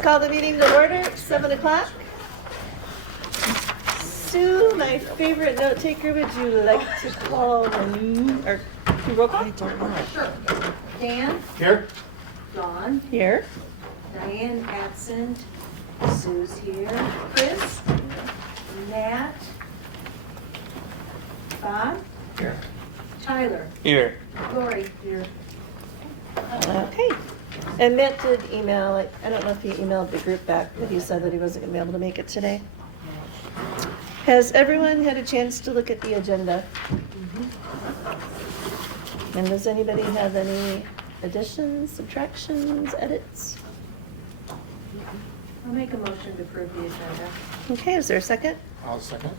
Let's call the meeting to order, 7 o'clock. Sue, my favorite note taker, would you like to call or do roll call? Sure. Dan? Here? Dawn? Here. Diane absent. Sue's here. Chris? Matt? Bob? Here. Tyler? Here. Lori? Here. Okay. And Matt did email, I don't know if he emailed the group back, but he said that he wasn't going to be able to make it today. Has everyone had a chance to look at the agenda? And does anybody have any additions, subtractions, edits? I'll make a motion to approve the agenda. Okay, is there a second? I'll second.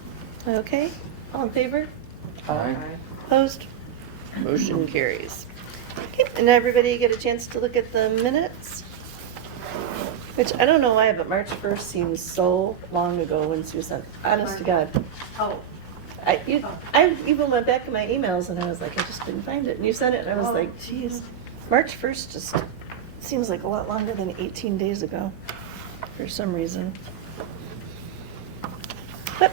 Okay, all in favor? Aye. Opposed? Motion carries. Okay, and everybody get a chance to look at the minutes? Which I don't know why, but March 1st seems so long ago when Sue sent, honest to God. Oh. I even went back in my emails and I was like, I just didn't find it. And you sent it and I was like, geez, March 1st just seems like a lot longer than 18 days ago for some reason. But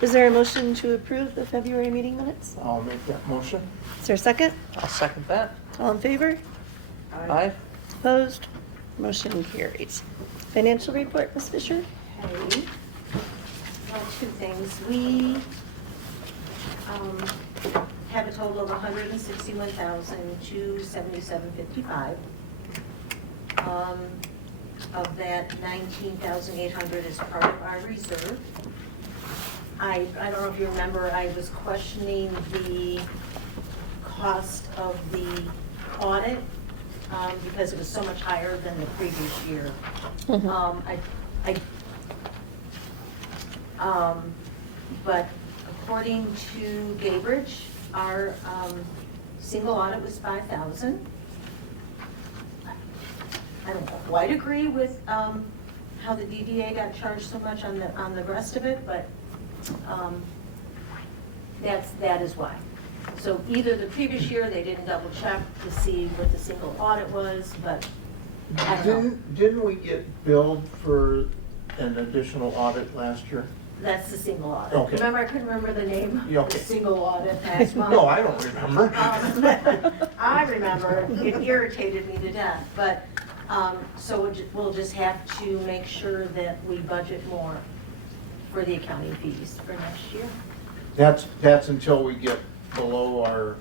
is there a motion to approve the February meeting minutes? I'll make that motion. Is there a second? I'll second that. All in favor? Aye. Opposed? Motion carries. Financial report, Ms. Fisher? Okay. Well, two things. We have a total of $161,277.55. Of that, $19,800 is part of our reserve. I don't know if you remember, I was questioning the cost of the audit because it was so much higher than the previous year. But according to Gaybridge, our single audit was $5,000. I don't quite agree with how the DDA got charged so much on the rest of it, but that is why. So either the previous year they didn't double check to see what the single audit was, but I don't know. Didn't we get billed for an additional audit last year? That's the single audit. Okay. Remember, I couldn't remember the name? Yeah, okay. The single audit last month. No, I don't remember. I remember, it irritated me to death, but, so we'll just have to make sure that we budget more for the accounting fees for next year. That's until we get below our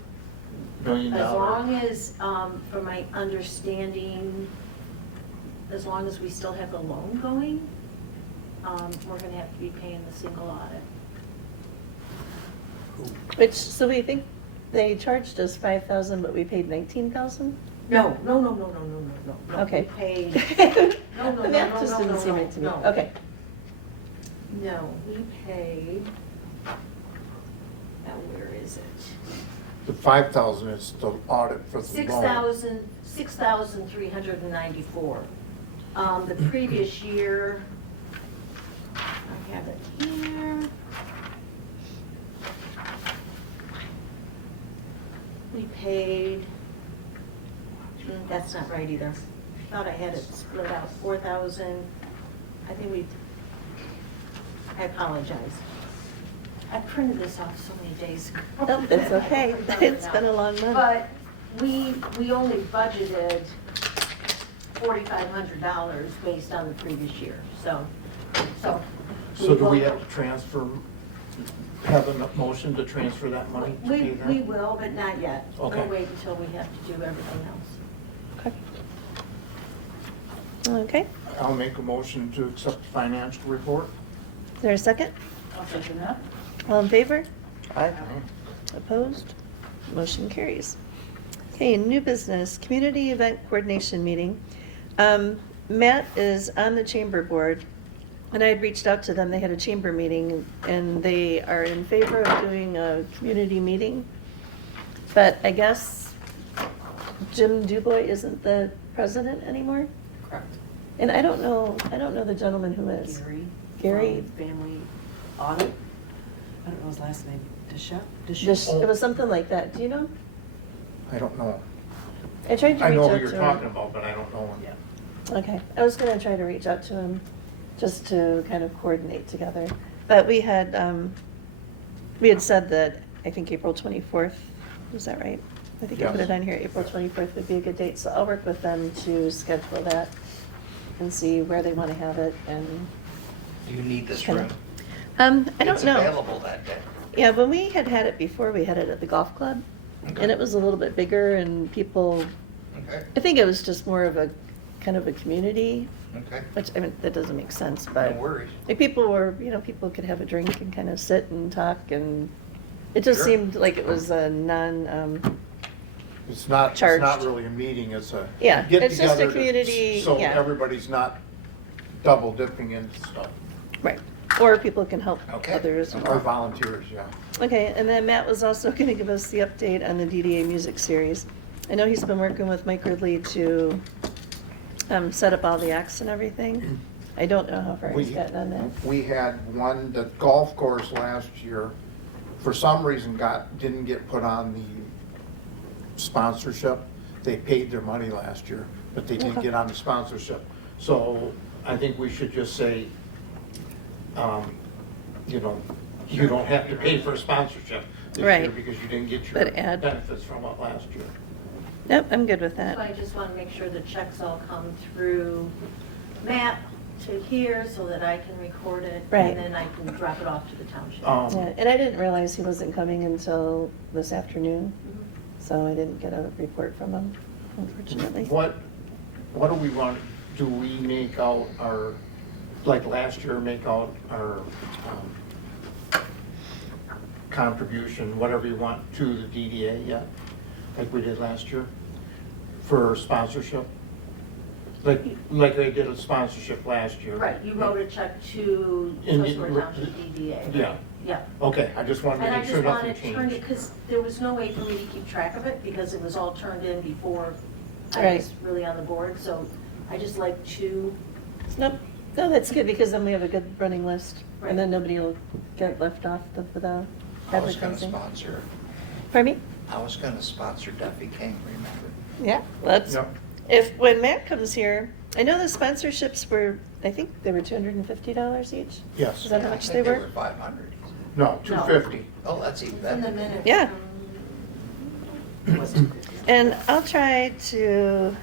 $1 million. As long as, from my understanding, as long as we still have the loan going, we're gonna have to be paying the single audit. Which, so we think they charged us $5,000, but we paid $19,000? No. Okay. We paid, no. The math just didn't seem right to me. no. Okay. No, we paid, now where is it? The 5,000 is the audit for the loan. $6,394. The previous year, I have it here. We paid, that's not right either. Thought I had it split out, 4,000. I think I apologize. I printed this off so many days ago. Oh, it's okay. It's been a long month. But we only budgeted $4,500 based on the previous year, so. So do we have to transfer, have a motion to transfer that money to We either? will, but not yet. Okay. We'll wait until we have to do everything else. Okay. I'll make a motion to accept the financial report. Is there a second? I'll second that. All in favor? Aye. Opposed? Motion carries. Okay, new business, community event coordination meeting. Matt is on the chamber board, and I had reached out to them. They had a chamber meeting, and they are in favor of doing a community meeting. But I guess Jim Dubois isn't the president anymore? Correct. And I don't know the gentleman who is. Gary? Family audit. I don't know his last name. Deschamps? It was something like that. Do you know? I don't know. I tried to I reach know out who to you're him. talking about, but I don't know him. Yeah. Okay, I was gonna try to reach out to him, just to kind of coordinate together. But we had said that, I think April 24th, is that right? I think I put Yes. it on here, April 24th would be a good date, so I'll work with them to schedule that and see where they want to have it and. Do you need this Kinda- room? I don't know. It's available that day. Yeah, when we had it before, we had it at the golf club, Okay. and it was a little bit bigger, and people, Okay, I think it was just more of a, kind of a community, okay. which, I mean, that doesn't make sense, No but. worries. Like people were, people could have a drink and kind of sit and talk, and it just Sure. seemed like it was a non, It's not Charged. really a meeting, it's a Yeah, get it's just a together to- community, So yeah. everybody's not double dipping into stuff. right, or people can help Okay. others. Or volunteers, yeah. Okay, and then Matt was also going to give us the update on the DDA music series. I know he's been working with Mike Ridley to set up all the acts and everything. I don't know how far he's gotten on that. We had one, the golf course last year, for some reason didn't get put on the sponsorship. They paid their money last year, but they didn't Okay. get on the sponsorship. So I think we should just say, you don't have to pay for a sponsorship this year Right. because you didn't get your But add- benefits from it last year. Nope, I'm good with So I that. just want to make sure the checks all come through Matt to here so that I can record it. Right. And then I can drop it off to the township. Yeah, and I didn't realize he wasn't coming until this afternoon, Mhm. so I didn't get a report from him, unfortunately. What do we want, do we make out our, like last year, make out our contribution, whatever you want, to the DDA yet? Like we did last year for sponsorship? Like they did a sponsorship last year? Right, you wrote a check to And Tuscarora Township DDA. right? Yeah, Yeah. okay, I just wanted to And I make sure just nothing wanted turned it, changed. because there was no way for me to keep track of it, because it was all turned in before I Right. was really on the board, so I just like to, Nope, no, that's good, because then we have a good running list, Right. and then nobody will get left off the I was gonna advertising. sponsor, Pardon me? I was gonna sponsor Duffy King, remember? Yeah, let's, Yeah. when Matt comes here, I know the sponsorships were, I think they were $250 each? Yes. Is that how Yeah, I much think they were? 500. No, 250. Oh, that's even it's in the better. minutes. Yeah. Was it- And I'll try to,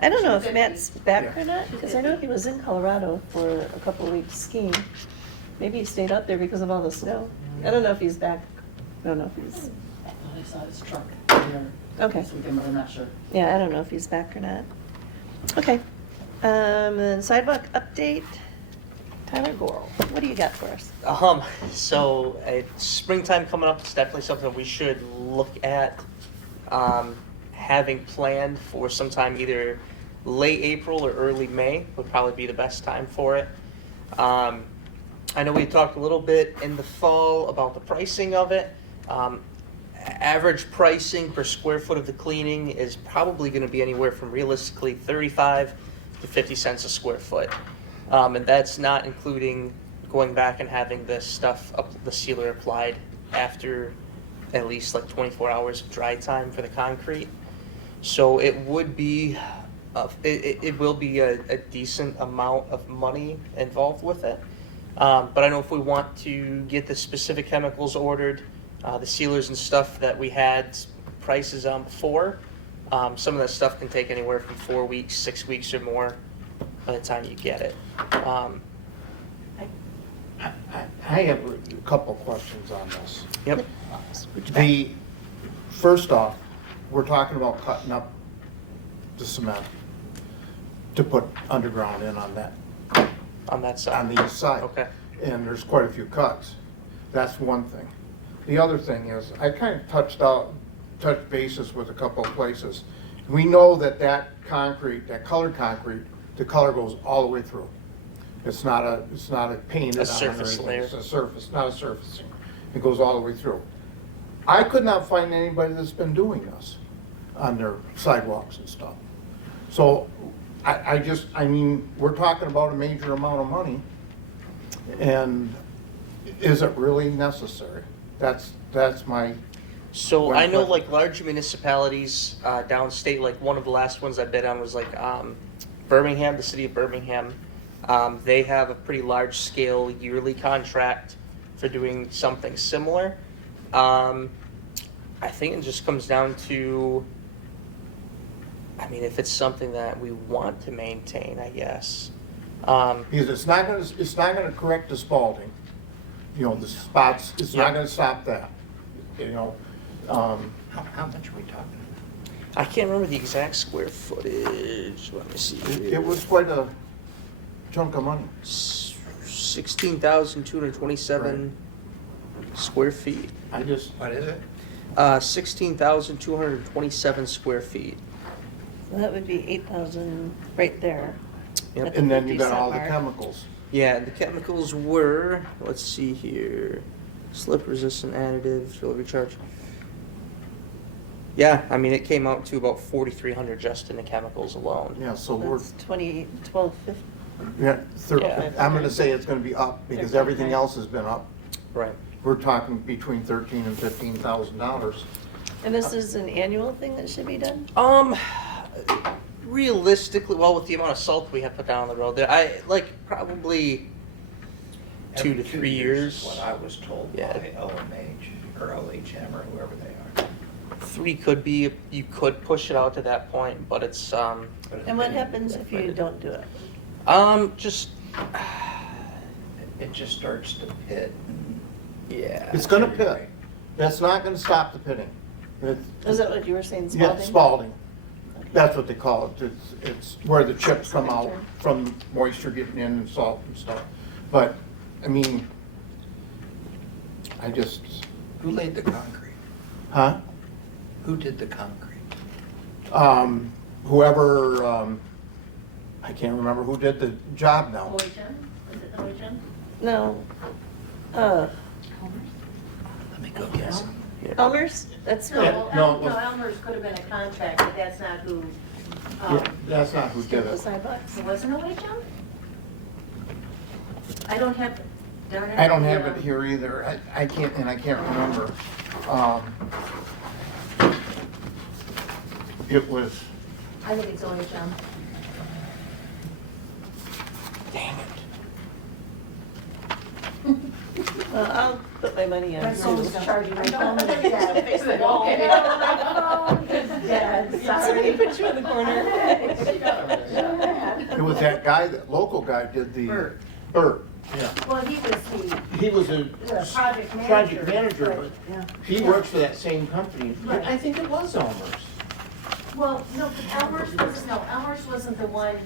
I don't know if 250. Matt's back or Yeah. not, because I know he was in Colorado for a couple of weeks skiing. Maybe he stayed out there because of all the snow. I don't know if he's back. I don't know if he's, I thought I saw his truck there. Okay. This weekend, but I'm not sure. yeah, I don't know if he's back or not. Okay. Then sidewalk update. Tyler Gorel, what do you got for us? So springtime coming up is definitely something we should look at having planned for sometime either late April or early May would probably be the best time for it. I know we talked a little bit in the fall about the pricing of it. Average pricing per square foot of the cleaning is probably going to be anywhere from realistically 35 to 50 cents a square foot. And that's not including going back and having the stuff up, the sealer applied after at least like 24 hours of dry time for the concrete. So it would be, it will be a decent amount of money involved with it. But I know if we want to get the specific chemicals ordered, the sealers and stuff that we had prices on before, some of that stuff can take anywhere from 4 weeks, 6 weeks or more by the time you get it. I have a couple questions on this. Yep. First off, we're talking about cutting up the cement to put underground in on that, On that side. on the east side. Okay. And there's quite a few cuts. That's one thing. The other thing is, I kind of touched bases with a couple of places. We know that concrete, that colored concrete, the color goes all the way through. It's not a painted on or surface anything. layer. It's a surface, not a surfacing. It goes all the way through. I could not find anybody that's been doing this on their sidewalks and stuff. So I mean, we're talking about a major amount of money. And is it really necessary? That's my, So One I know question. like large municipalities downstate, like one of the last ones I bid on was like Birmingham, the city of Birmingham, they have a pretty large scale yearly contract for doing something similar. I think it just comes down to, I mean, if it's something that we want to maintain, I guess. Because it's not gonna correct the Spalding, you know, the spots, it's not Yeah. gonna stop that, you know. How much are we talking? I can't remember the exact square footage. Let me see. It was quite a chunk of money. 16,227 square feet. I just, What is it? 16,227 square feet. So that would be 8,000 right there. Yep. At the and then you got 50 all the cent mark. chemicals. Yeah, the chemicals were, let's see here, slip resistant additive, fuel recharge. Yeah, I mean, it came out to about 4,300 just in the chemicals alone. Yeah, so we're, That's 1250. yeah, Yeah. I'm gonna say it's gonna be up because everything else has been up. Right. We're talking between $13,000 and $15,000. And this is an annual thing that should be done? Realistically, well, with the amount of salt we have put down on the road, there, I like probably 2 to Every 3 years. is what I was told Yeah. by OMH or OHM or whoever they are. 3 could be, you could push it out to that point, but it's But And what happens if you don't do it? just It just starts to pit. yeah. It's gonna pit. That's not gonna stop the pitting. Is that what you were saying, Yeah, Spalding? Spalding. That's what they call it. It's where the chips come out from moisture getting in and salt and stuff. But, I mean, I just, Who laid the concrete? huh? Who did the concrete? Whoever, I can't remember who did the job now. OHM? Is it OHM? No. Let me go guess. Elmer's? That's No, Yeah, not no, no, Elmer's could have been a contract, but that's not who, Yeah, that's not who did the it. sidewalks. it wasn't OHM? I don't have, darn it. I don't have it here either. I can't remember. It was, I think it's OHM. Dang it. Well, I'll put my money on My phone was Sue. charging, my phone is dead. Fix the wall. My phone is dead, Somebody sorry. put you in the corner. it was that guy, that local guy did the. Bert. Bert, yeah. Well, he was He was a the project manager. project manager, but Yeah. he works for that same company. Right. I think it was Elmer's. Well, no, but Elmer's wasn't the one,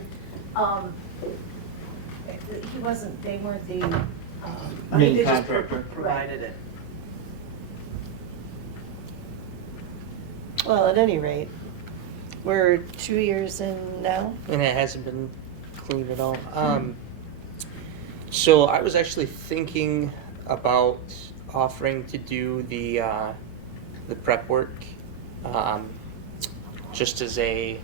he wasn't, they weren't the, Main They just contractor. provided it. Well, at any rate, we're 2 years in now. And it hasn't been cleaned at all. So I was actually thinking about offering to do the prep work, just as a,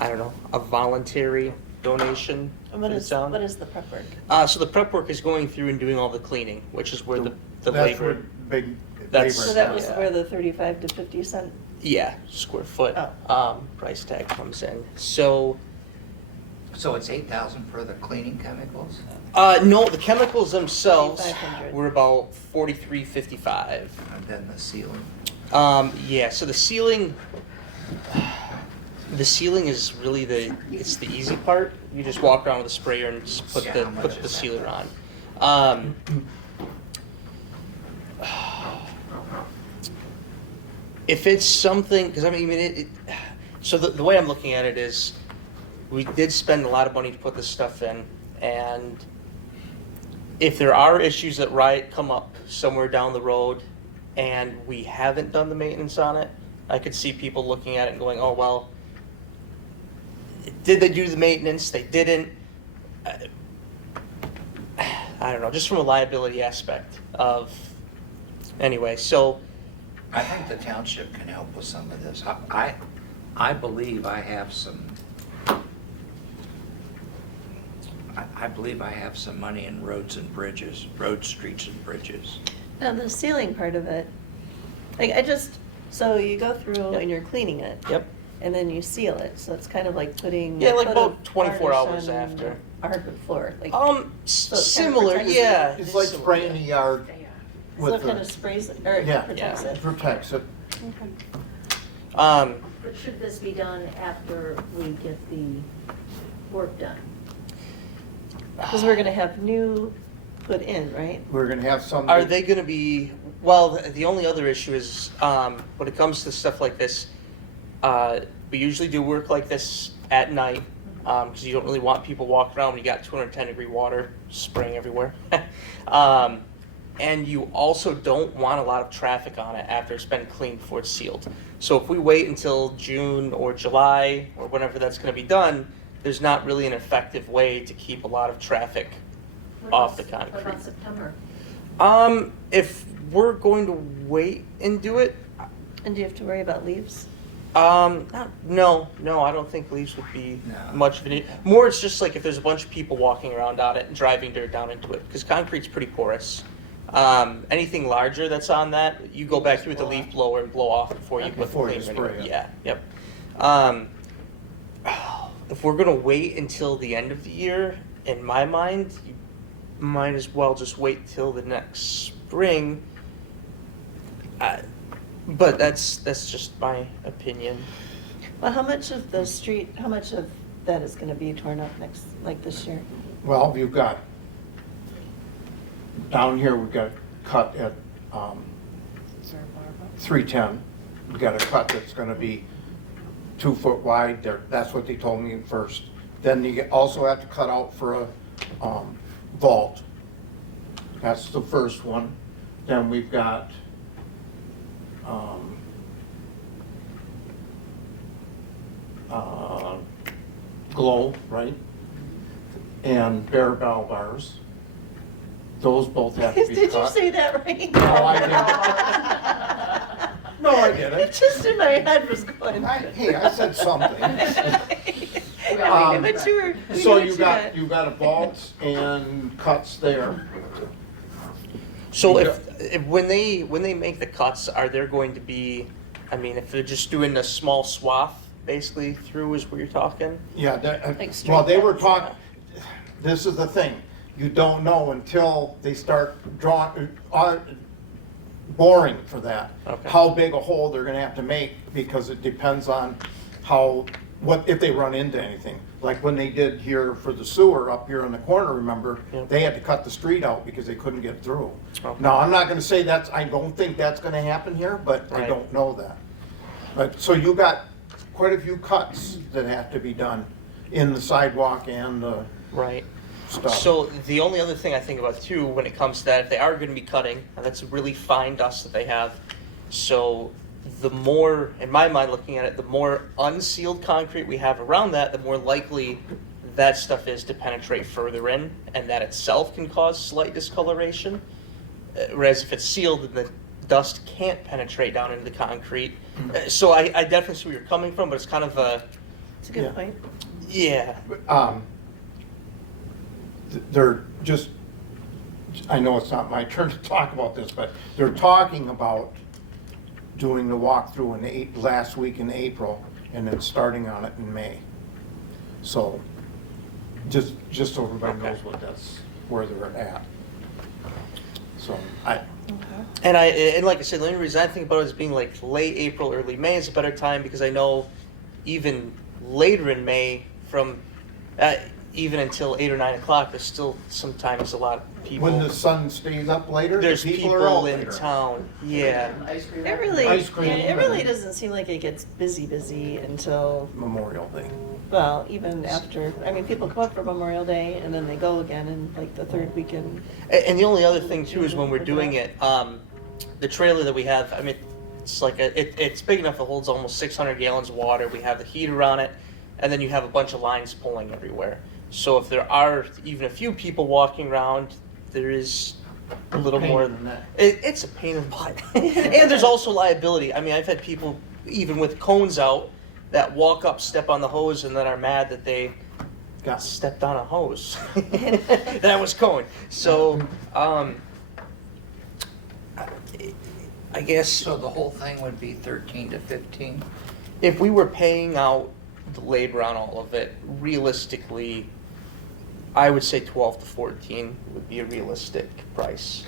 I don't know, a voluntary donation And for what the is, town. what is the prep work? So the prep work is going through and doing all the cleaning, which is where the That's where labor, big That's- labor. So that was Yeah. where the 35 to 50 cent, yeah, square foot Oh. price tag comes in. So So it's 8,000 for the cleaning chemicals? no, the chemicals themselves 4,500. were about $43.55. And then the ceiling? Yeah, so the ceiling is really it's the easy part. You just walk around with a sprayer and just put Yeah, the how much put is the that? sealer on. If it's something, because I mean, so the way I'm looking at it is, we did spend a lot of money to put this stuff in, and if there are issues that come up somewhere down the road, and we haven't done the maintenance on it, I could see people looking at it and going, "Oh well, did they do the maintenance? They didn't." I don't know, just from a liability aspect of. Anyway, so. I think the township can help with some of this. I believe I have some, I believe I have some money in roads and bridges, roads, streets and bridges. now the ceiling part of it, like I just, so you go through Yep. and you're cleaning it. Yep. and then you seal it, so it's kind of like putting. Yeah, a like coat about of 24 varnish hours on after. a hardwood floor, like. Um, So it kind of similar, protects it. yeah. It's like spraying the yard So with it kind of the, sprays it, or it Yeah. protects it it. protects it. Um, But should this be done after we get the work done? Because we're gonna have new put in, right? We're gonna have some. Are they going to be? Well, the only other issue is when it comes to stuff like this, we usually do work like this at night because you don't really want people walking around when you got 210-degree water spraying everywhere. And you also don't want a lot of traffic on it after it's been cleaned before it's sealed. So if we wait until June or July or whenever that's going to be done, there's not really an effective way to keep a lot of traffic What off the about- What concrete. about September? If we're going to wait and do it, And do you have to worry about leaves? no, I don't think leaves would be No. much of an issue. More, it's just like if there's a bunch of people walking around on it and driving dirt down into it, because concrete's pretty porous. Anything larger that's on that, you go back through with the leaf blower and blow off before you put the Before you cleaner in. spray it. Yeah, yep. If we're gonna wait until the end of the year, in my mind, you might as well just wait till the next spring. But that's just my opinion. Well, how much of the street, how much of that is gonna be torn up like this year? Well, you've got, down here, we've got cut at 310. We've got a cut that's gonna be 2 foot wide, there, that's what they told me at first. Then you also have to cut out for a vault. That's the first one. Then we've got glow, right? And bare bell bars. Those both have to be Did cut. you say that right? No, I didn't. No, I didn't. It just in my head was going. Hey, I said something. But you were. we So knew what meant. you got a vault and cuts there. So You if when they make the cuts, are there going to be? I mean, if they're just doing a small swath, basically through is what you're talking. Yeah, Like straight well, they were cuts. talking, this is the thing, you don't know until they start boring for that. Okay. How big a hole they're gonna have to make, because it depends on if they run into anything. Like when they did here for the sewer up here in the corner, remember? Yep. They had to cut the street out because they couldn't get through. Okay. Now, I'm not gonna say I don't think that's gonna happen here, but I Right. don't know that. But, so you got quite a few cuts that have to be done in the sidewalk and the Right. stuff. So the only other thing I think about too, when it comes to that, if they are going to be cutting, and that's a really fine dust that they have. So the more, in my mind, looking at it, the more unsealed concrete we have around that, the more likely that stuff is to penetrate further in, and that itself can cause slight discoloration. Whereas if it's sealed, then the dust can't penetrate down into the concrete. So I definitely see where you're coming from, but it's kind of a, It's a good Yeah. point. yeah. They're just, I know it's not my turn to talk about this, but they're talking about doing the walkthrough in last week in April and then starting on it in May. So, just so everybody Okay. knows where they're at. So, And like I said, the only reason I think about it as being like late April, early May is a better time because I know even later in May, from even until 8 or 9 o'clock, there's still sometimes a lot of people. when the sun stays up later, There's people are out people in later. town. Yeah. Ice cream. It really, Ice cream yeah, it really and- doesn't seem like it gets busy until, Memorial Day. well, even after, I mean, people come up for Memorial Day and then they go again in like the third weekend. And the only other thing too is when we're doing it, the trailer that we have, I mean, it's like it's big enough. It holds almost 600 gallons of water. We have the heater on it, and then you have a bunch of lines pulling everywhere. So if there are even a few people walking around, there is a little Pain more. in the neck. It's a pain in the butt, and there's also liability. I mean, I've had people even with cones out that walk up, step on the hose, and then are mad that they Got stepped on a hose. That was cone. So, I guess. So the whole thing would be 13 to 15? If we were paying out the labor on all of it, realistically, I would say 12 to 14 would be a realistic price.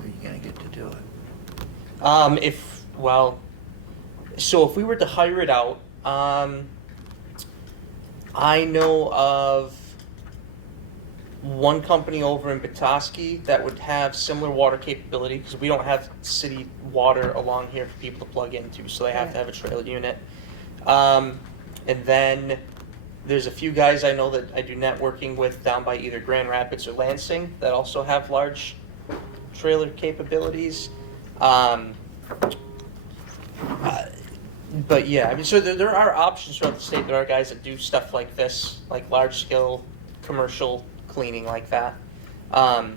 Are you gonna get to do it? So if we were to hire it out, I know of one company over in Petoskey that would have similar water capability, because we don't have city water along here for people to plug into, so they have to have a trailer unit. And then there's a few guys I know that I do networking with down by either Grand Rapids or Lansing that also have large trailer capabilities. But yeah, I mean, so there are options throughout the state. There are guys that do stuff like this, like large scale commercial cleaning like that. But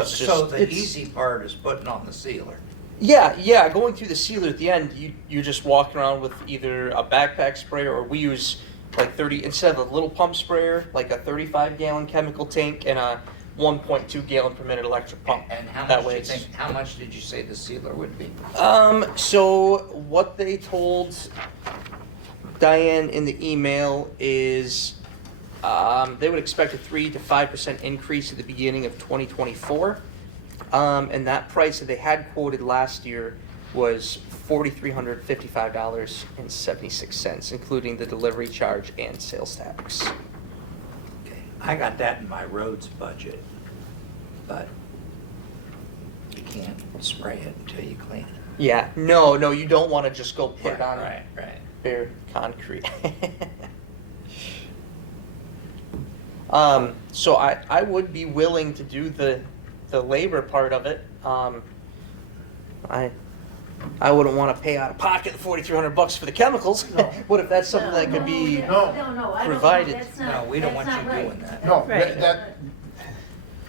it's just, So the it's- easy part is putting on the sealer. Yeah, going through the sealer at the end, you're just walking around with either a backpack sprayer, or we use like 30, instead of a little pump sprayer, like a 35-gallon chemical tank and a 1.2 gallon per minute electric pump. And how That much do way you it's- think, how much did you say the sealer would be? So what they told Diane in the email is they would expect a 3 to 5% increase at the beginning of 2024. And that price that they had quoted last year was $4,355.76, including the delivery charge and sales tax. Okay, I got that in my roads budget, but you can't spray it until you clean it. Yeah, no, you don't want to just go put it Yeah, on right. bare concrete. So I would be willing to do the labor part of it. I wouldn't want to pay out of pocket the $4,300 for the chemicals. No. But if that's something that could be No. I don't, provided. that's not, No, we don't that's want not you right. doing that. No, Right.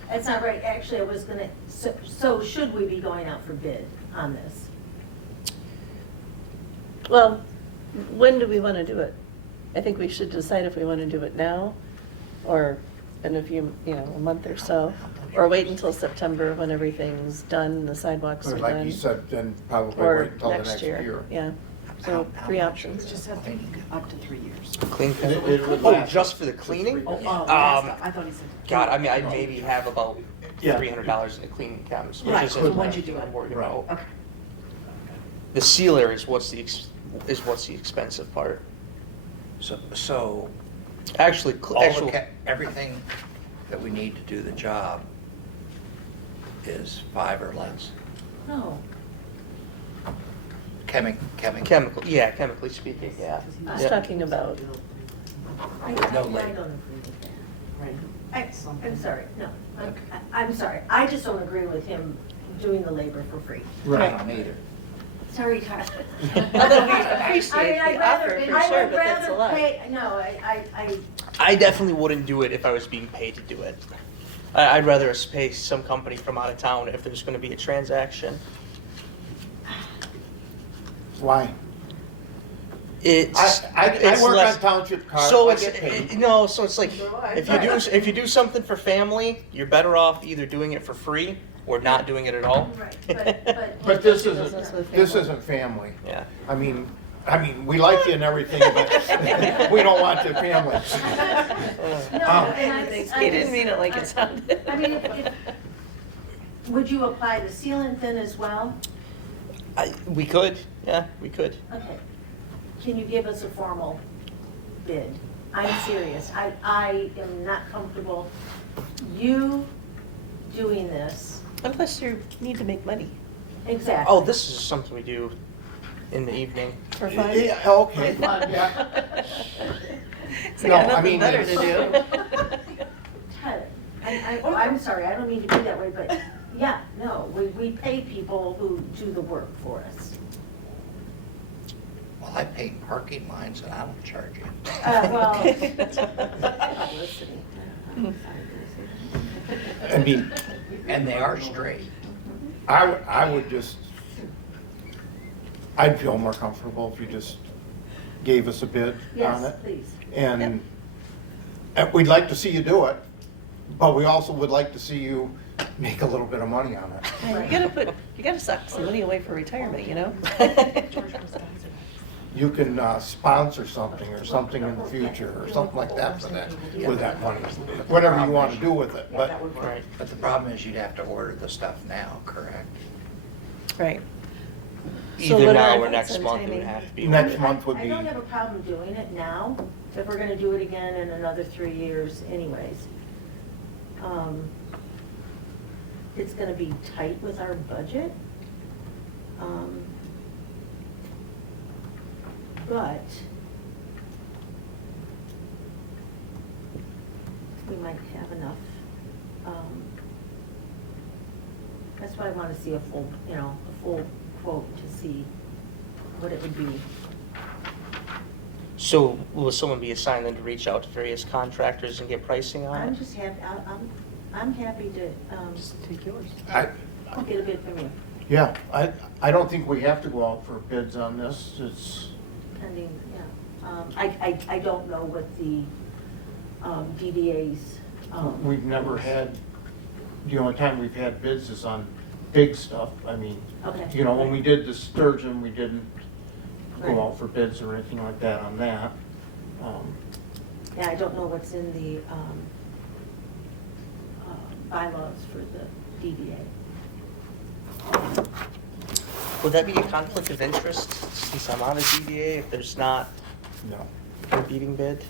That's not right, actually, I was gonna, so should we be going out for bid on this? Well, when do we want to do it? I think we should decide if we want to do it now, or in a few, a month or so, or wait until September when everything's done, the sidewalks are Or like done. you said, then probably Or wait until the next year, yeah. So How 3 much options. is Just have up to 3 years. clean. It would Oh, last just for the up to cleaning? 3 days. I thought he said. God, I mean, I maybe have about Yeah. $300 in the cleaning chems, which Right, isn't so once you do it. I'm worried Right. about. Okay. The sealer is what's the expensive part. So Actually, everything that we need to do the job is 5 or less. No. chemically speaking, yeah. I was Yeah. talking about, I No don't labor. agree with that. Right. I'm sorry, no, I'm sorry, I just don't agree with him doing the labor for free. I don't either. Sorry, Tyler. Although we appreciate I mean, the I'd rather- offer for I sure, would but that's a rather lot. pay- No, I definitely wouldn't do it if I was being paid to do it. I'd rather us pay some company from out of town if there's going to be a transaction. Why? It's I it's work less- on township cars, So I it's get paid. so it's like if you do something for family, you're better off either doing it for free or not doing it at all. Right, but. But this Business isn't, with this family. isn't family. Yeah. I mean, we like you and everything, but we don't want the family. No, and I He didn't just- mean it like it sounded. I mean, would you apply the sealant then as well? We could, yeah, we could. Okay. Can you give us a formal bid? I'm serious. I am not comfortable you doing this. Unless you need to make money Exactly. Oh, this is something we do in the evening. for fun. Yeah, okay, fine, yeah. It's like No, I have I nothing mean, better to do. Tyler, I'm sorry, I don't mean to be that way, but yeah, no, we pay people who do the work for us. Well, I pay parking lines and I don't charge you. Well, Publicity. I mean, And they are straight. I would just, I'd feel more comfortable if you just gave us a bid on yes, it. please. And we'd like to see you do it, but we also would like to see you make a little bit of money on it. You gotta suck some money away for retirement, you know? You can sponsor something or something in the future or something like that for that, with that money. Whatever you want to do with it, but Right. But the problem is you'd have to order the stuff now, correct? Right. So Either what now are or our next thoughts on month it would timing? have to be. next month would I be, don't have a problem doing it now, if we're gonna do it again in another 3 years anyways. It's gonna be tight with our budget. But we might have enough. That's why I wanna see a full, a full quote to see what it would be. So will someone be assigned then to reach out to various contractors and get pricing on I'm it? just happy, I'm happy to, Just take yours. I, get a bid from you, yeah, I don't think we have to go out for bids on this. It's, pending, I don't know what the DDA's. we've never had, the only time we've had bids is on big stuff. I mean, Okay. when we did the Sturgeon, we didn't Right. go out for bids or anything like that on that. Yeah, I don't know what's in the bylaws for the DDA. Would that be a conflict of interest since I'm on a DDA if there's not No. a competing bid?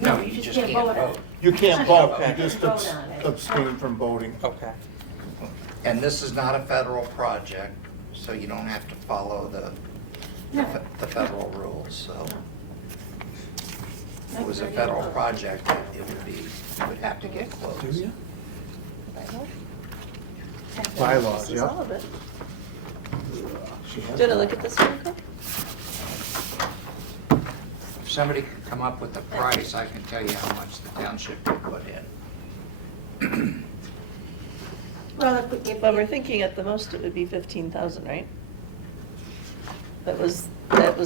No, you you just just can't can't vote on vote. it. You can't vote, Okay. you just Vote on it. abstain from voting. Okay. And this is not a federal project, so you don't have to follow the federal rules, so. If it was a federal project, it would have to get closed. Bylaws, This is yeah. all of it. She has Do you want to look at this one, Nicole? If somebody could come up with a price, I can tell you how much the township could put in. Well, if But we're thinking at the most it would be 15,000, right? That was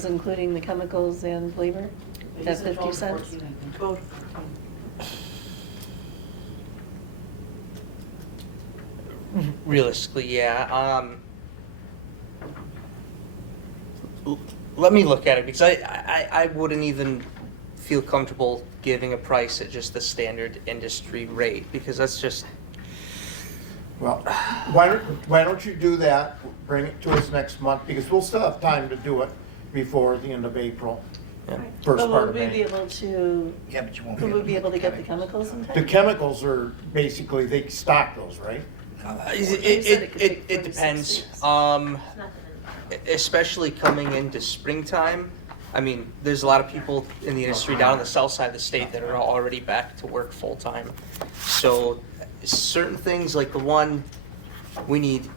including the chemicals and labor? At 50 cents? Vote. Realistically, yeah. Let me look at it because I wouldn't even feel comfortable giving a price at just the standard industry rate because that's just, Well, why don't you do that, bring it to us next month, because we'll still have time to do it before the end of April, yeah. first But part will of we be May. able to, Yeah, but you won't will we be able to get the chemicals. chemicals in The time? chemicals are basically, they stock those, right? You said it could take 4 It to 6 depends. weeks. it's not gonna. Especially coming into springtime. I mean, there's a lot of people in the industry down on the south side of the state that are already back to work full-time. So certain things like the one, we need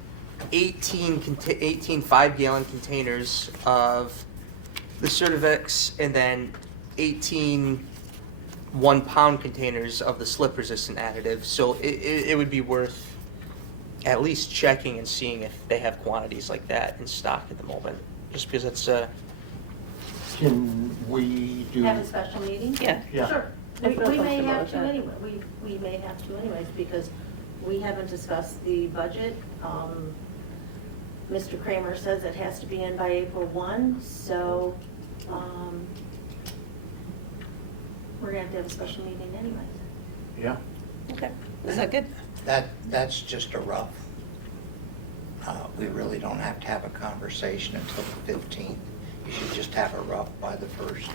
18 5-gallon containers of the Certivix and then 18 1-pound containers of the slip-resistant additive. So it would be worth at least checking and seeing if they have quantities like that in stock at the moment. Just because it's Can we do, Have a special meeting? Yeah. Yeah. Sure. I We feel we may comfortable have with to that. anyway, we may have to anyways, because we haven't discussed the budget. Mr. Kramer says it has to be in by April 1, so we're gonna have a special meeting anyways. yeah, Okay, is that good? That's just a rough. We really don't have to have a conversation until the 15th. You should just have a rough by the 1st.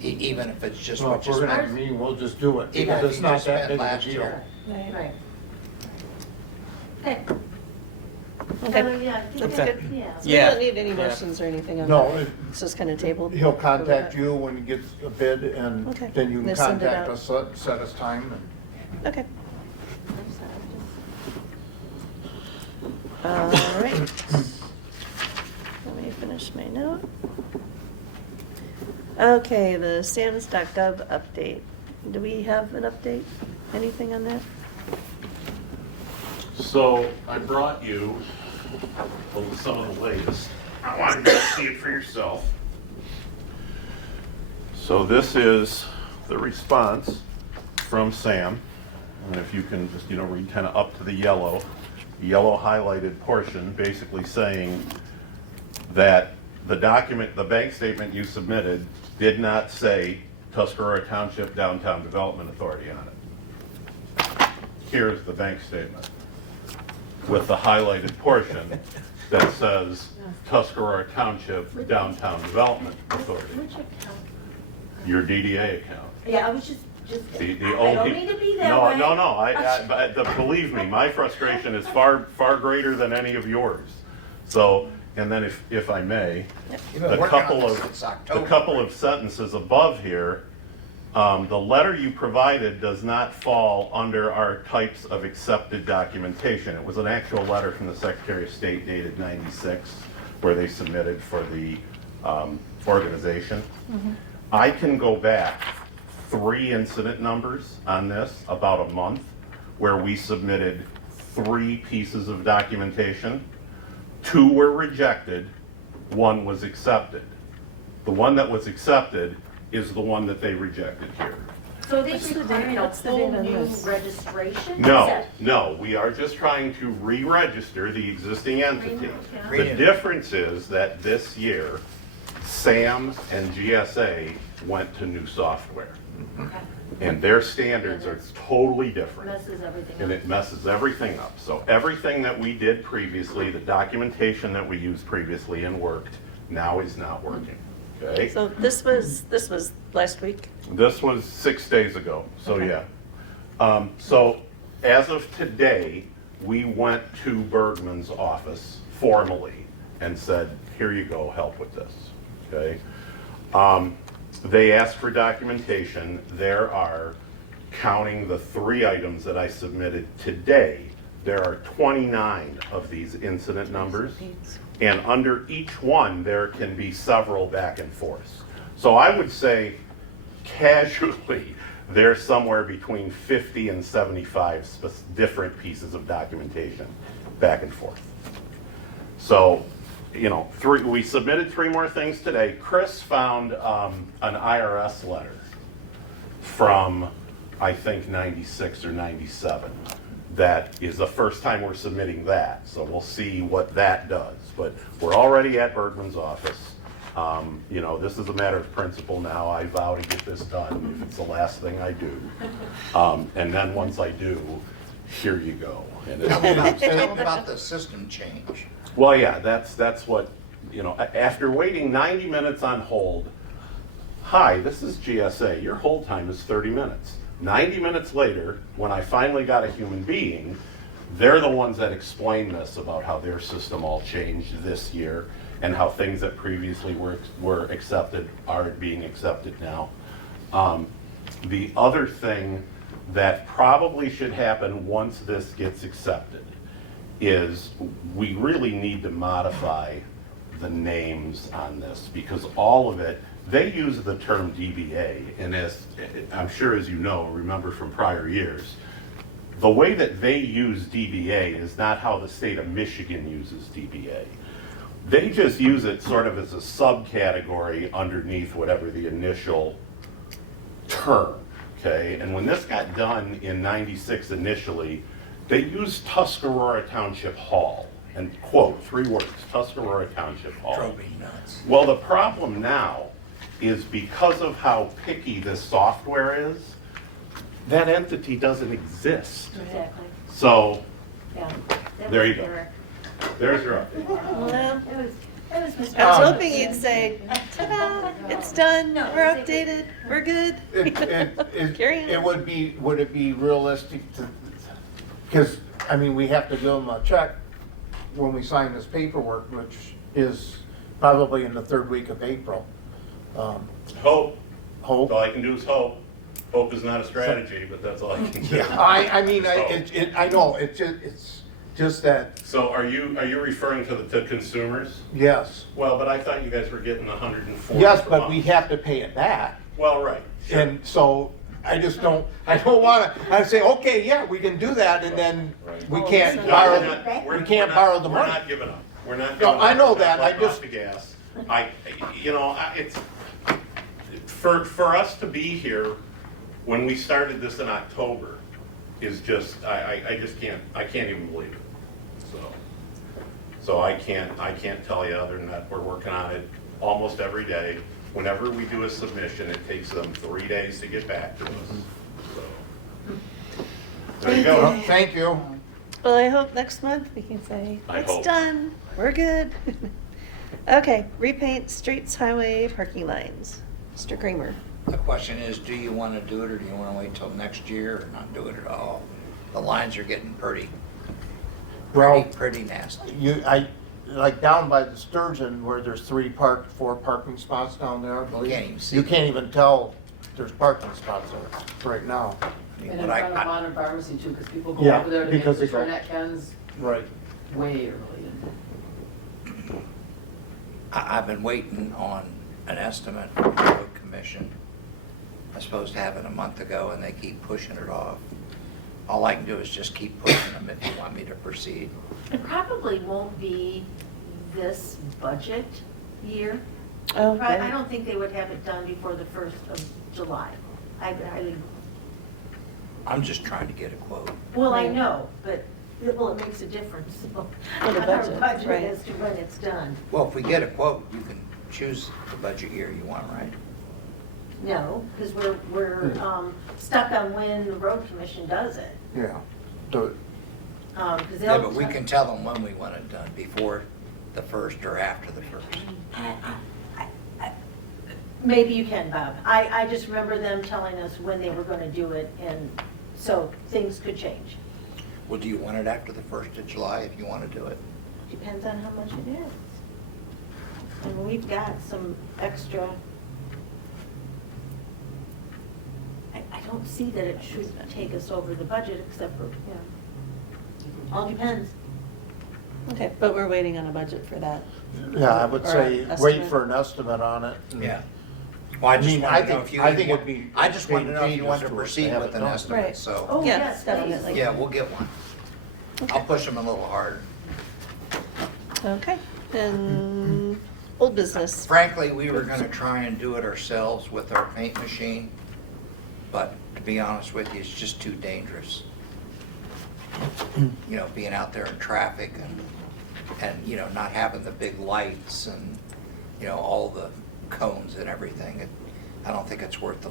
Even if it's just well, what if you we're gonna have a spent. meeting, we'll just do it, Even because if it's you not just that spent big of a last deal. year. Right. Okay. Okay. Yeah, I think That's that- it. yeah. So we Yeah. don't need any Yeah. motions or anything on No, that? It's just kind of tabled? He'll contact you when he gets a bid, and Okay. then you can They send it contact out. us, set us time, and Okay. I'm sorry, All right. Let me finish my note. Okay, the SAMS.gov update. Do we have an update? Anything on that? So I brought you some of the latest. I wanted you to see it for yourself. So this is the response from Sam. and if you can just, read kind of up to the yellow highlighted portion, basically saying that the document, the bank statement you submitted did not say Tuscarora Township Downtown Development Authority on it. Here's the bank statement with the highlighted portion that says Tuscarora Township Downtown Development Authority, Which account? your DDA account. Yeah, I was just, The I old don't peop- mean to be that No, way. no, believe me, my frustration is far greater than any of yours. So, and then if I may, You've been the working on couple this of, since the October. couple of sentences above here, the letter you provided does not fall under our types of accepted documentation. It was an actual letter from the Secretary of State dated '96, where they submitted for the organization. I can go back 3 incident numbers on this, about a month, where we submitted 3 pieces of documentation. 2 were rejected, 1 was accepted. The one that was accepted is the one that they rejected here. So they What's the required date? a What's the whole date on new this? registration? Is No, that- no, we are just trying to re-register the existing entity. Read The it. difference is that this year, SAM and GSA went to new software. Okay. And their standards are totally different. Messes everything And up. it messes everything up. So everything that we did previously, the documentation that we used previously and worked, now is not working, okay? So this was last week? This was 6 days ago, so Okay. yeah. So as of today, we went to Bergman's office formally and said, here you go, help with this, okay? They asked for documentation. There are, counting the 3 items that I submitted today, there are 29 of these incident numbers. And under each one, there can be several back and forths. So I would say casually, there's somewhere between 50 and 75 different pieces of documentation back and forth. So, we submitted 3 more things today. Chris found an IRS letter from, I think, 96 or 97. That is the first time we're submitting that, so we'll see what that does. But we're already at Bergman's office. This is a matter of principle now. I vow to get this done if it's the last thing I do. And then once I do, here you go. And Tell me it's, about the system change. well, yeah, that's what, after waiting 90 minutes on hold, hi, this is GSA, your hold time is 30 minutes. 90 minutes later, when I finally got a human being, they're the ones that explain this about how their system all changed this year and how things that previously were accepted aren't being accepted now. The other thing that probably should happen once this gets accepted is we really need to modify the names on this, because all of it, they use the term DBA, and as I'm sure as you know, remember from prior years, the way that they use DBA is not how the state of Michigan uses DBA. They just use it sort of as a subcategory underneath whatever the initial term, okay? And when this got done in '96 initially, they used Tuscarora Township Hall, and quote, 3 words, Tuscarora Township Hall. Drove me nuts. Well, the problem now is because of how picky this software is, that entity doesn't exist. Exactly, So, yeah. That There was you go. Eric. there's your update. Well, It was Mr. I was Um, hoping you'd say, ta-da, it's done, No, we're it's- updated, we're good. Carry on. Would it be realistic to, because, we have to give them a check when we sign this paperwork, which is probably in the 3rd week of April. Hope. Hope. All I can do is hope. Hope is not a strategy, but that's all I can do. Yeah, I know, it's just that, So are you referring to the consumers? yes. Well, but I thought you guys were getting 140 Yes, per but month. we have to pay it back. Well, right. Sure. And so I don't want to, I say, okay, yeah, we can do that, and then we can't so borrow, you're the- not- we can't borrow the We're money. not giving up. We're not No, giving up. I know We're not that. I letting off just- the gas. It's, for us to be here when we started this in October, is just, I just can't, I can't even believe it. So I can't tell you other than that we're working on it almost every day. Whenever we do a submission, it takes them 3 days to get back to us. So, there you Well, go. thank you. Well, I hope next month we can say, I it's hope. done, we're good. Okay, repaint streets, highway, parking lines. Mr. Kramer. The question is, do you want to do it, or do you want to wait till next year or not do it at all? The lines are getting Well, pretty nasty. like down by the Sturgeon where there's 4 parking spots down there, I believe. Can't even see You them. can't even tell there's parking spots there right now. I mean, And in but front of modern pharmacy too, because people go Yeah, over there to make because the they go- turn at Ken's Right. way early. I've been waiting on an estimate from the road commission. I was supposed to have it a month ago, and they keep pushing it off. All I can do is just keep pushing them if you want me to proceed. It probably won't be this budget year. Oh, I okay. don't think they would have it done before the 1st of July. I'm just trying to get a quote. Well, I Right. know, but, well, it makes a difference For the on our budget, budget right. as to when it's done. Well, if we get a quote, you can choose the budget year you want, right? No, because we're stuck on when the road commission does it. Yeah. Do- 'Cause Yeah, they'll- but we can tell them when we want it done, before the 1st or after the 1st. Maybe you can, Bob. I just remember them telling us when they were gonna do it, and so things could change. Well, do you want it after the 1st of July if you want to do it? Depends on how much it is. And we've got some extra. I don't see that it should take us over the budget, except for, all depends. Okay, but we're waiting on a budget for that. Yeah, I would Or say estimate. wait for an estimate on it. and- Well, I just mean, wanted to know if you. I think it'd be I just wanted to know if you wanted to advantageous to proceed have with it an done. estimate, Right. so. Oh, Yeah, yes, definitely. please. Yeah, we'll get one. I'll push them a little harder. Okay, and old business. Frankly, we were gonna try and do it ourselves with our paint machine, but to be honest with you, it's just too dangerous. You know, being out there in traffic and, you know, not having the big lights and, you know, all the cones and everything. I don't think it's worth the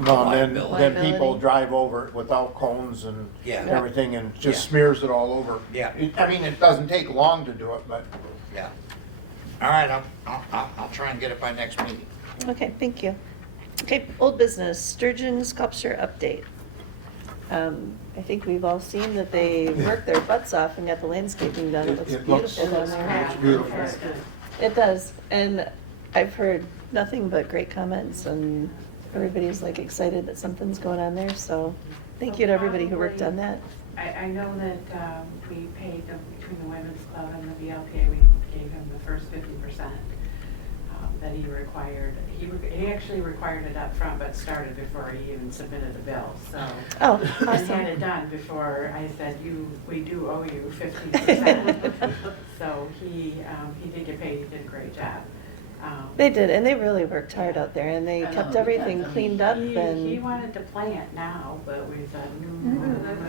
No, and liability. then people Liability. drive over it without cones and Yeah. everything and just Yeah. smears it all over. Yeah. I mean, it doesn't take long to do it, but Yeah. All right, I'll try and get it by next meeting. Okay, thank you. Okay, old business, Sturgeon sculpture update. I think we've all seen that they worked their butts off and got the landscaping done. It looks It looks- beautiful down there. it's beautiful. It does, and I've heard nothing but great comments, and everybody's like excited that something's going on there, so thank you to everybody who worked on that. I know that we paid them between the Women's Club and the VLPA, we gave him the first 50% that he required. He actually required it up front, but started before he even submitted the bill, so. Oh, And had awesome. it done before I said, we do owe you 50%. So he did get paid, he did a great job. They did, and they really worked hard out there, and they I kept know, everything yeah. cleaned up He and, wanted to plant now, but we said,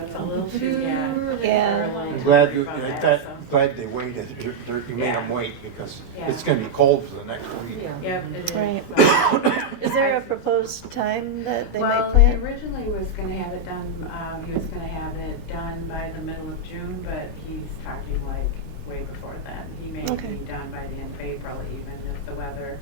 that's a little too, yeah. Yeah. we're a little I'm too glad worried you, about that, that, so. glad they waited. You made them Yeah. wait because Yeah. it's gonna be cold for the next week. Yep, it is. Right. But- is there a proposed time that they might Well, he plant? originally was gonna have it done, he was gonna have it done by the middle of June, but he's talking like way before that. He may Okay. be done by the end of April even if the weather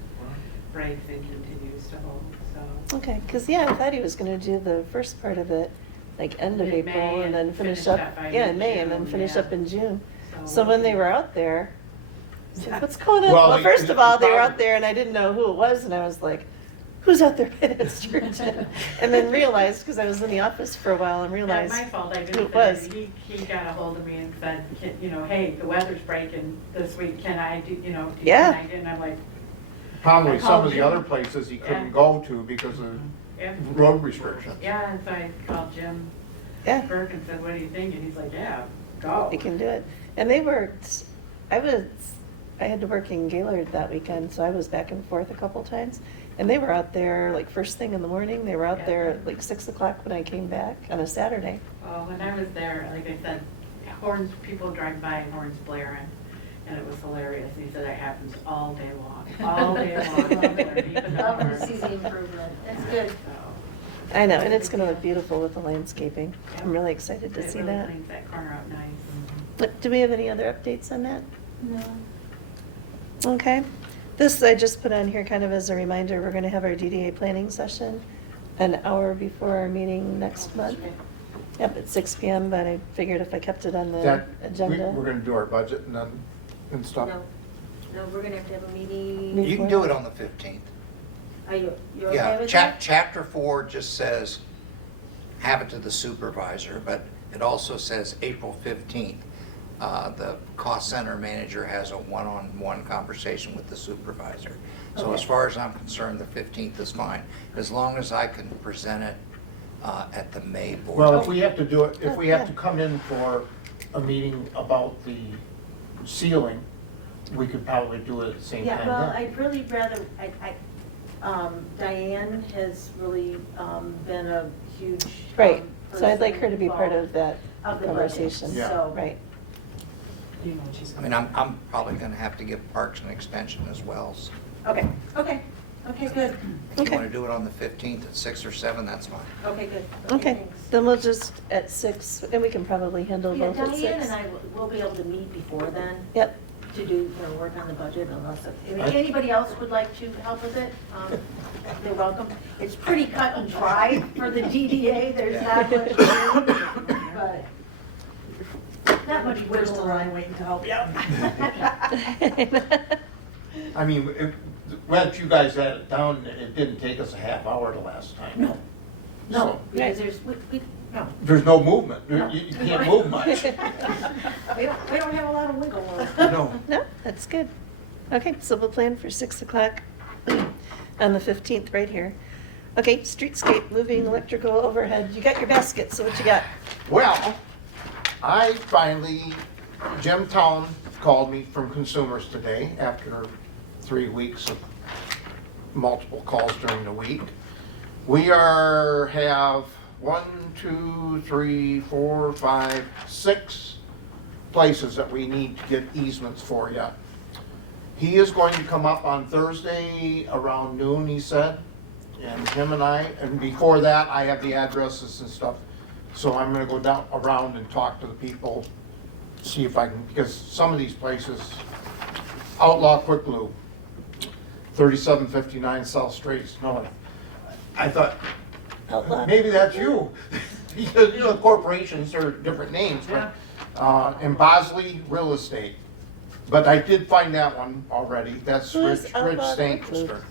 breaks and continues to hold, so. Okay, because, yeah, I thought he was gonna do the first part of it, like end of Mid-May April, and then and finish finish up, up by yeah, in May, and then mid-June, finish yeah. up in June. So when they were out there, I was like, Yeah. what's going on? Well, Well, they- first of all, they were out probably- there, and I didn't know who it was, and I was like, who's out there by that Sturgeon? And then realized, because I was in the office for a while, and Not realized my fault, I who didn't, it was. he got a hold of me and said, you know, hey, the weather's breaking this week, can I do, you know, Yeah. can I do, and I'm like, Probably I some called of the Jim. other places he couldn't Yeah. go to because of yeah. road restrictions. Yeah, and so I called Jim Yeah, Burke and said, what do you think? And he's like, yeah, go. they can do it. And they worked, I had to work in Gaylord that weekend, so I was back and forth a couple times. And they were out there like first thing in the morning. They were out Yeah. there at like 6 o'clock when I came back on a Saturday. Well, when I was there, like I said, horns, people drive by, horns blaring, and it was hilarious. He said it happens all day long, all day long. They're beeping the Love to horns. see the improvement. That's good. So, I know, and it's gonna look beautiful with the landscaping. I'm really excited to it see really that. cleans that corner up nice. But do we have any other updates on that? No. Okay. This I just put on here kind of as a reminder, we're gonna have our DDA planning session an hour before our meeting next month. Yep, at 6 PM, but I figured if I kept it on the That, agenda. we're gonna do our budget and then, and stuff. No, no, we're gonna have to have a meeting. Me- You can do it on the 15th. Are you okay Yeah, with that? chapter 4 just says, have it to the supervisor, but it also says April 15th. The cost center manager has a one-on-one conversation with the supervisor. So as Okay. far as I'm concerned, the 15th is fine, as long as I can present it at the May board. Well, if we have to do it, if we have Yeah. to come in for a meeting about the ceiling, we could probably do it at the same time. Yeah, well, then. I'd really rather, Diane has really been a huge. Right, so I'd like person her to be part of involved that of the budget, conversation. Yeah. So. Right. You know what she's I gonna. mean, I'm probably gonna have to give Parks and Extension as well. So Okay, okay, okay, good, if you Okay. wanna do it on the 15th at 6 or 7, that's fine. okay, good. Okay, thanks. then we'll just at 6, and we can probably handle Yeah, both at 6. Diane and I will be able to meet before then Yep, to do, work on the budget unless, if I- anybody else would like to help with it, they're welcome. It's pretty cut and dry for the DDA, there's not much, but not much We're wiggle still room. lying waiting to help you out. I mean, once you guys had it down, it didn't take us a half hour the last time. No. No, So, because no. there's no movement, No. you can't move much. We don't have a lot of wiggle room. No. No, that's good. Okay, so we'll plan for 6 o'clock on the 15th, right here. Okay, Streetscape, moving electrical overhead. You got your basket, so what you got? Well, I finally, Jim Town called me from Consumers today after 3 weeks of multiple calls during the week. We have 1, 2, 3, 4, 5, 6 places that we need to get easements for yet. He is going to come up on Thursday around noon, he said, and him and I, and before that, I have the addresses and stuff. So I'm gonna go down, around and talk to the people, see if I can, because some of these places, Outlaw Quick Lube, 3759 South Straits North. I thought, Outlaw. maybe that's you. Because, you know, corporations are different names, but, and Bosley Real Estate. But I did find that one already, that's Who's Rich Outlaw Quick Lube? Stankister.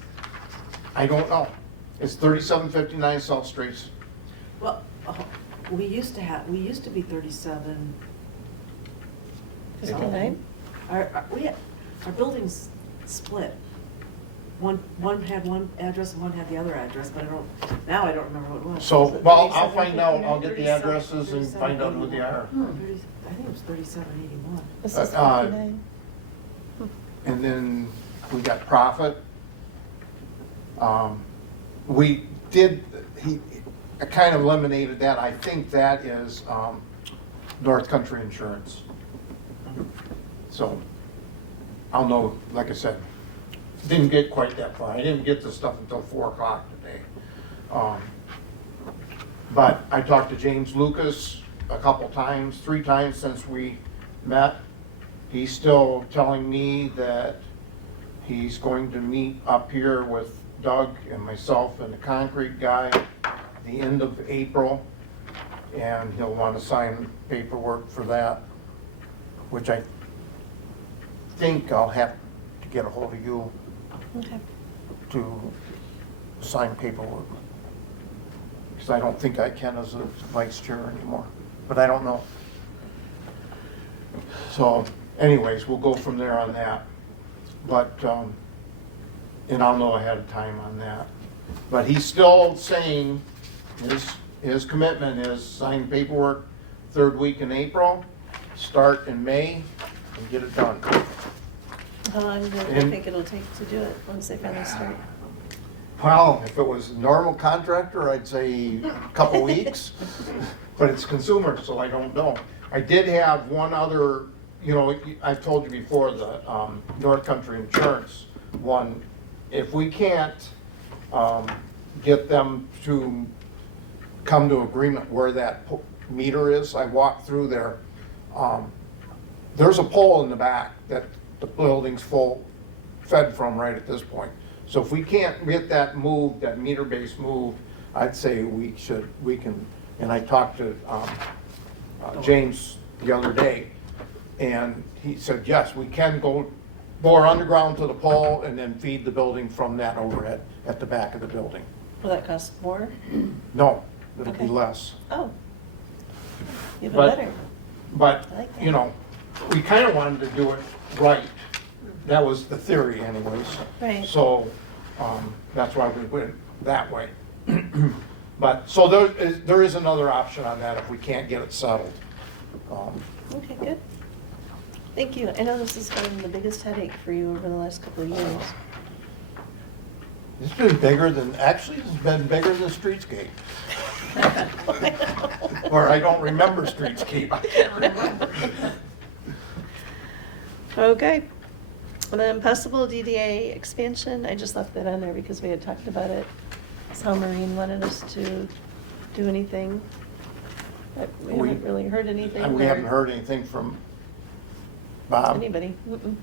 I don't know, it's 3759 South Straits. Well, we used to be 37. 59? Our buildings split. One had one address and one had the other address, but now I don't remember what it was. So, Was it well, I'll 37, find out, I'll 59, get the 37, addresses and find out who they are. 30 I think it was 3781. This is Uh, 59. And then we got Profit. We did, I kind of eliminated that, I think that is North Country Insurance. So, I'll know, like I said, didn't get quite that far, I didn't get the stuff until 4 o'clock today. But I talked to James Lucas a couple times, 3 times since we met. He's still telling me that he's going to meet up here with Doug and myself and the concrete guy the end of April, and he'll want to sign paperwork for that, which I think I'll have to get a hold of you Okay. to sign paperwork. Because I don't think I can as a vice chair anymore, but I don't know. So anyways, we'll go from there on that. But, and I'll know ahead of time on that. But he's still saying, his commitment is sign paperwork 3rd week in April, start in May, and get it done. How long do you And- think it'll take to do it once they finally start? Well, if it was a normal contractor, I'd say a couple weeks, but it's consumer, so I don't know. I did have one other, you know, I've told you before, the North Country Insurance one. If we can't get them to come to agreement where that meter is, I walked through there. There's a pole in the back that the building's fed from right at this point. So if we can't get that moved, that meter base moved, I'd say we can, and I talked to James the other day, and he said, yes, we can go bore underground to the pole and then feed the building from that overhead at the back of the building. Will that cost more? No, it'll be Okay. less. Oh. Even But- better. But, I like that. you know, we kind of wanted to do it right. That was the theory anyways. Right. So, that's why we went that way. But, so there is another option on that if we can't get it settled. Okay, good. Thank you. I know this has been the biggest headache for you over the last couple of years. It's been bigger than, actually, it's been bigger than Streetscape. Or I don't remember Streetscape. I can't remember. Okay. And then possible DDA expansion, I just left that on there because we had talked about it. How Maureen wanted us to do anything. But we haven't really heard anything. And we or haven't heard anything from Bob, Anybody. Mm-mm.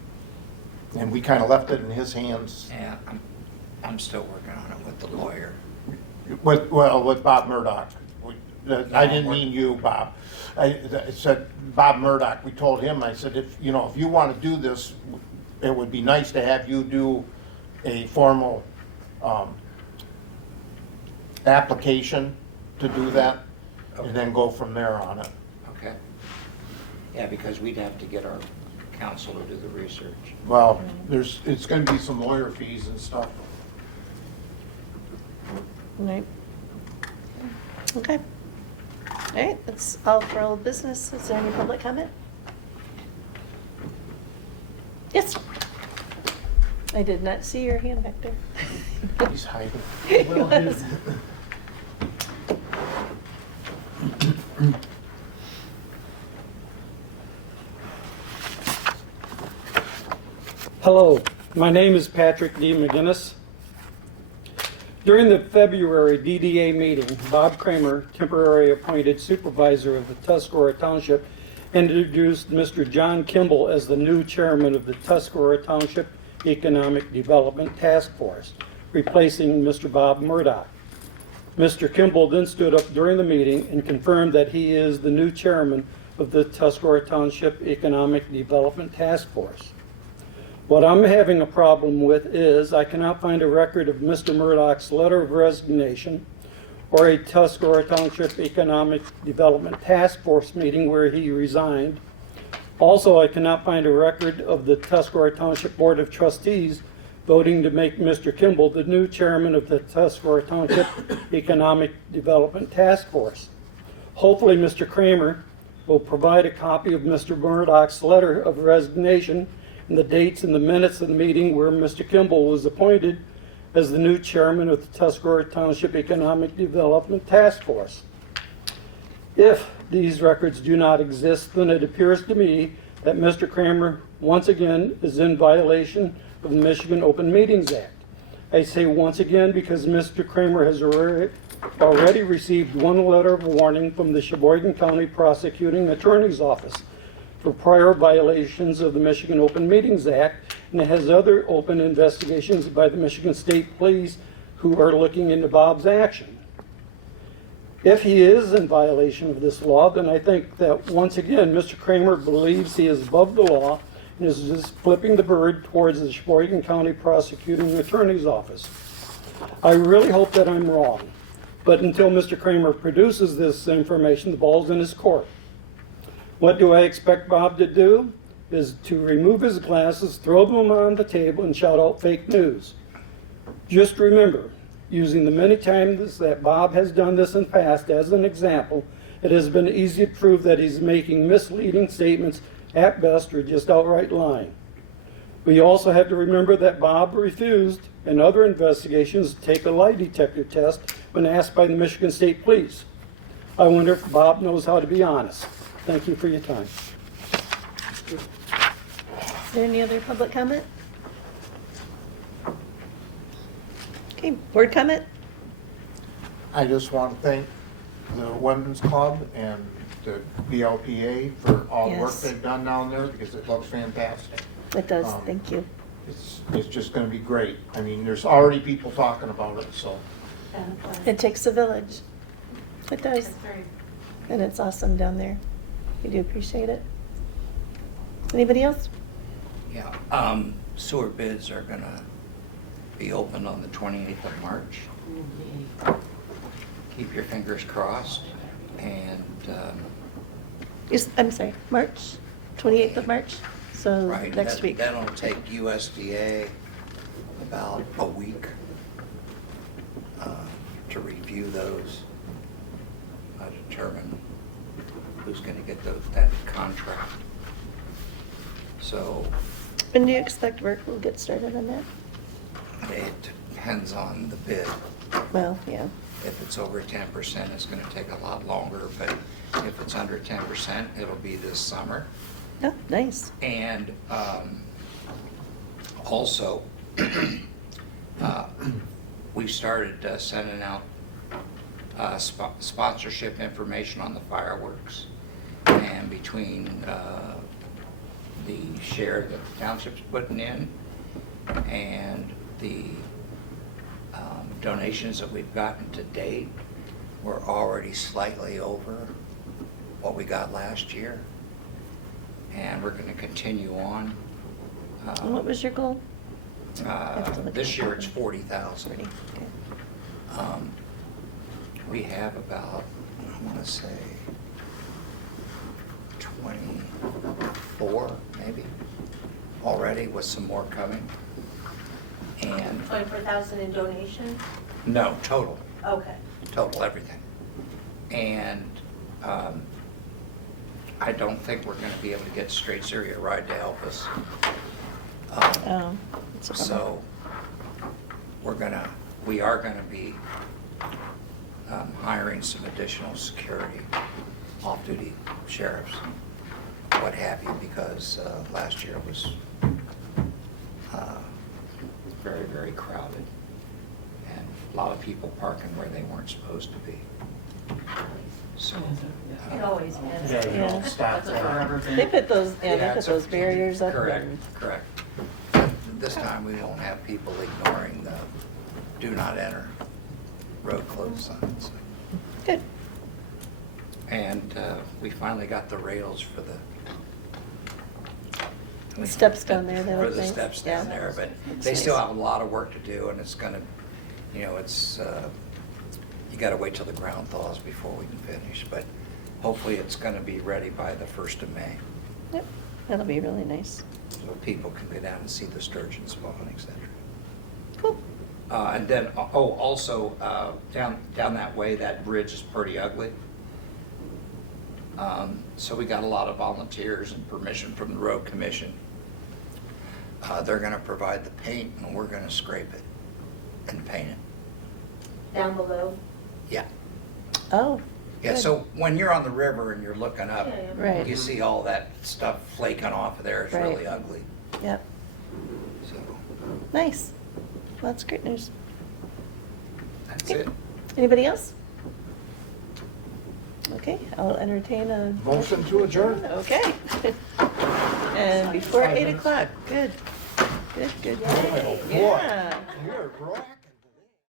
and we kind of left it in his hands. Yeah, I'm still working on it with the lawyer. With Bob Murdock. I didn't mean you, Bob. I said Bob Murdock. We told him, I said, if you want to do this, it would be nice to have you do a formal application to do that, and then go from there on it. Okay. Yeah, because we'd have to get our counsel to do the research. Well, it's going to be some lawyer fees and stuff. Right. Okay. All right, that's all for old business. Is there any public comment? Yes. I did not see your hand back there. He's hiding. He was. Hello, my name is Patrick D. McGinnis. During the February DDA meeting, Bob Kramer, temporary appointed supervisor of the Tuscarora Township, introduced Mr. John Kimball as the new chairman of the Tuscarora Township Economic Development Task Force, replacing Mr. Bob Murdock. Mr. Kimball then stood up during the meeting and confirmed that he is the new chairman of the Tuscarora Township Economic Development Task Force. What I'm having a problem with is I cannot find a record of Mr. Murdock's letter of resignation or a Tuscarora Township Economic Development Task Force meeting where he resigned. Also, I cannot find a record of the Tuscarora Township Board of Trustees voting to make Mr. Kimball the new chairman of the Tuscarora Township Economic Development Task Force. Hopefully, Mr. Kramer will provide a copy of Mr. Murdock's letter of resignation and the dates and the minutes of the meeting where Mr. Kimball was appointed as the new chairman of the Tuscarora Township Economic Development Task Force. If these records do not exist, then it appears to me that Mr. Kramer once again is in violation of the Michigan Open Meetings Act. I say once again because Mr. Kramer has already received one letter of warning from the Sheboygan County Prosecuting Attorney's Office for prior violations of the Michigan Open Meetings Act, and has other open investigations by the Michigan State Police who are looking into Bob's action. If he is in violation of this law, then I think that once again Mr. Kramer believes he is above the law and is just flipping the bird towards the Sheboygan County Prosecuting Attorney's Office. I really hope that I'm wrong, but until Mr. Kramer produces this information, the ball's in his court. What do I expect Bob to do? Is to remove his glasses, throw them on the table, and shout out fake news. Just remember, using the many times that Bob has done this in the past as an example, it has been easy to prove that he's making misleading statements at best or just outright lying. We also have to remember that Bob refused, in other investigations, to take a lie detector test when asked by the Michigan State Police. I wonder if Bob knows how to be honest. Thank you for your time. Is there any other public comment? Okay, board comment? I just want to thank the Women's Club and the BLPA for all the work Yes. they've done down there because it looks fantastic. It does, Um, thank you. It's just gonna be great. I mean, there's already people talking about it, so. It takes a village. It does, That's very, and it's awesome down there. We do appreciate it. Anybody else? Yeah, sewer bids are gonna be open on the 28th of March. Keep your fingers crossed, and, I'm sorry, March, 28th of March, so right, next week. that'll take USDA about a week to review those, determine who's gonna get that contract. So When do you expect work will get started on that? it depends on the bid. Well, yeah. If it's over 10%, it's gonna take a lot longer, but if it's under 10%, it'll be this summer. Oh, nice. And also, we started sending out sponsorship information on the fireworks. And between the share that the township's putting in and the donations that we've gotten to date, we're already slightly over what we got last year. And we're gonna continue on. And what was your goal? This year it's 40,000. Okay. We have about, I wanna say, 24 maybe already, with some more coming. And 24,000 in donation? no, total, Okay. everything. And I don't think we're gonna be able to get Straits Area Ride to help us. Oh, that's a bummer. So we are gonna be hiring some additional security, off-duty sheriffs, what have you, because last year was very, very crowded. And a lot of people parking where they weren't supposed to be. So. It always has. Yeah, you don't Yeah. stop there. They put those, yeah, they put it's those barriers up Correct, and, correct. This time we won't have people ignoring the do not enter road closed signs. good. And we finally got the rails for The steps down there, they for look the nice. steps down Yeah. there, but Looks they still nice. have a lot of work to do, and it's gonna, it's, you gotta wait till the ground thaws before we can finish, but hopefully it's gonna be ready by the 1st of May, Yep, that'll be really nice. so people can go down and see the sturgeon spawn, et cetera. Cool. And then, also, down that way, that bridge is pretty ugly. So we got a lot of volunteers and permission from the road commission. They're gonna provide the paint, and we're gonna scrape it and paint it. Down below? Yeah. Oh, Yeah, good. so when you're on the river and you're looking up, Yeah, yeah. Right. you see all that stuff flaking off of there. It's really Right. ugly, Yep, so nice. Well, that's great news. that's Okay. it. Anybody else? Okay, I'll entertain a. Motion to adjourn. Okay. And before 8 o'clock, good. Good, good. Oh, boy. Yeah. You're right.